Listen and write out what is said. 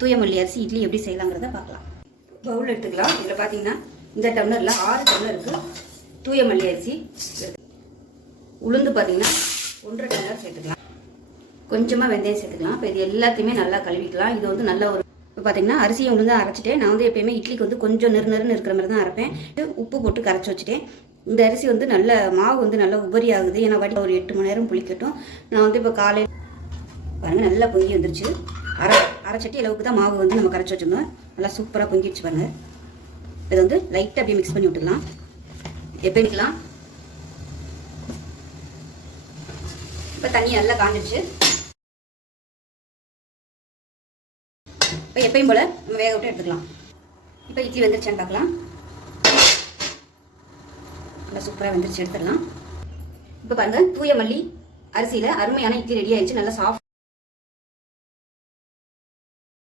தூய மல்லி அரிசி இட்லி எப்படி செய்யலாங்கிறத பார்க்கலாம். பவுல் எடுத்துக்கலாம். இதில் பார்த்தீங்கன்னா இந்த டம்ளரில் ஆறு டம்ளருக்கு தூய மல்லி அரிசி உளுந்து பார்த்தீங்கன்னா ஒன்றரை டம்ளர் சேர்த்துக்கலாம். கொஞ்சமாக வெந்தயம் சேர்த்துக்கலாம். இப்போ இது எல்லாத்தையுமே நல்லா கழுவிக்கலாம். இது வந்து நல்ல ஒரு இப்போ பார்த்தீங்கன்னா அரிசியை உளுந்து அரைச்சிட்டேன். நான் வந்து எப்பயுமே இட்லிக்கு வந்து கொஞ்சம் நெரு நெருன்னு இருக்கிற மாதிரி தான் அரைப்பேன். உப்பு போட்டு கரைச்சி வச்சுட்டேன். இந்த அரிசி வந்து நல்ல மாவு வந்து நல்லா உபரி ஆகுது. ஏன்னா வடி ஒரு எட்டு மணி நேரம் புளிக்கட்டும். நான் வந்து இப்போ காலையில் பாருங்கள் நல்லா பொங்கி வந்துருச்சு. அரை சட்டி அளவுக்கு தான் மாவு வந்து நம்ம கரைச்சி வச்சிருந்தோம். நல்லா சூப்பராக பொங்கிடுச்சு பாருங்க. இதை வந்து லைட்டாக அப்படியே மிக்ஸ் பண்ணி விட்டுக்கலாம். எப்போ இப்போ தண்ணி நல்லா காஞ்சிடுச்சு. இப்போ எப்பயும் போல் நம்ம வேக விட்டு எடுத்துக்கலாம். இப்போ இட்லி வந்துருச்சான்னு பார்க்கலாம். நல்லா சூப்பராக வந்துருச்சு எடுத்துடலாம். இப்போ பாருங்கள் தூய மல்லி அரிசியில் அருமையான இட்லி ரெடி ஆயிடுச்சு. நல்லா சாஃப்ட்